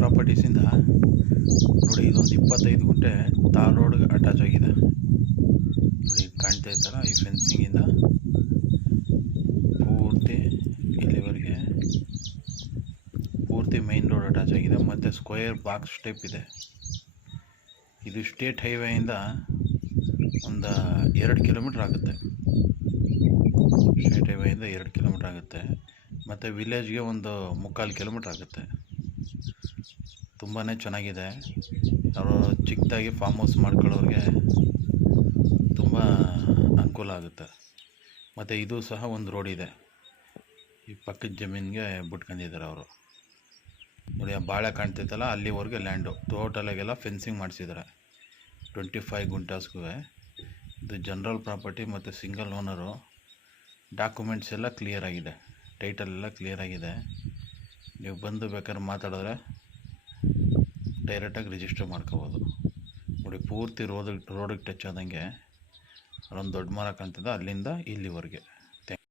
ಪ್ರಾಪರ್ಟೀಸಿಂದ ನೋಡಿ ಇದೊಂದು 25 ಗುಂಟೆ ತಾರ್ ರೋಡ್ಗೆ ಅಟ್ಯಾಚ್ ಆಗಿದೆ. ನೋಡಿ ಕಾಣ್ತಾ ಇರ್ತಾರ ಈ ಫೆನ್ಸಿಂಗಿಂದ ಪೂರ್ತಿ ಇಲ್ಲಿವರೆಗೆ ಪೂರ್ತಿ ಮೈನ್ ರೋಡ್ ಅಟ್ಯಾಚ್ ಆಗಿದೆ. ಮತ್ತು ಸ್ಕ್ವೇರ್ ಬಾಕ್ಸ್ ಟೈಪ್ ಇದೆ. ಇದು ಸ್ಟೇಟ್ ಹೈವೇಯಿಂದ ಒಂದು 2 ಕಿಲೋಮೀಟ್ರ್ ಆಗುತ್ತೆ. ಸ್ಟೇಟ್ ಹೈವೇಯಿಂದ 2 ಕಿಲೋಮೀಟ್ರ್ ಆಗುತ್ತೆ. ಮತ್ತು ವಿಲೇಜ್ಗೆ ಒಂದು 3/4 ಕಿಲೋಮೀಟ್ರ್ ಆಗುತ್ತೆ. ತುಂಬಾ ಚೆನ್ನಾಗಿದೆ. ಅವರು ಚಿಕ್ಕದಾಗಿ ಫಾರ್ಮ್ ಹೌಸ್ ಮಾಡ್ಕೊಳ್ಳೋರಿಗೆ ತುಂಬ ಅನುಕೂಲ ಆಗುತ್ತೆ. ಮತ್ತು ಇದು ಸಹ ಒಂದು ರೋಡ್ ಇದೆ. ಈ ಪಕ್ಕದ ಜಮೀನಿಗೆ ಬಿಟ್ಕೊಂಡಿದ್ದಾರೆ ಅವರು. ನೋಡಿ ಆ ಬಾಳೆ ಕಾಣ್ತೈತಲ್ಲ ಅಲ್ಲಿವರೆಗೆ ಲ್ಯಾಂಡು ಟೋಟಲಾಗೆಲ್ಲ ಫೆನ್ಸಿಂಗ್ ಮಾಡಿಸಿದ್ದಾರೆ 25 ಗುಂಟಾಸ್ಗೂ. ಇದು ಜನರಲ್ ಪ್ರಾಪರ್ಟಿ ಮತ್ತು ಸಿಂಗಲ್ ಓನರು. ಡಾಕ್ಯುಮೆಂಟ್ಸ್ ಎಲ್ಲ ಕ್ಲಿಯರ್ ಆಗಿದೆ, ಟೈಟಲ್ ಎಲ್ಲ ಕ್ಲಿಯರ್ ಆಗಿದೆ. ನೀವು ಬಂದು ಬೇಕಾದ್ರೆ ಮಾತಾಡಿದ್ರೆ ಡೈರೆಕ್ಟಾಗಿ ರಿಜಿಸ್ಟರ್ ಮಾಡ್ಕೋಬೋದು. ನೋಡಿ ಪೂರ್ತಿ ರೋಡಿಗೆ ಟಚ್ ಆದಂಗೆ ಅಲ್ಲೊಂದು ದೊಡ್ಡ ಮರ ಕಾಣ್ತದೆ, ಅಲ್ಲಿಂದ ಇಲ್ಲಿವರೆಗೆ.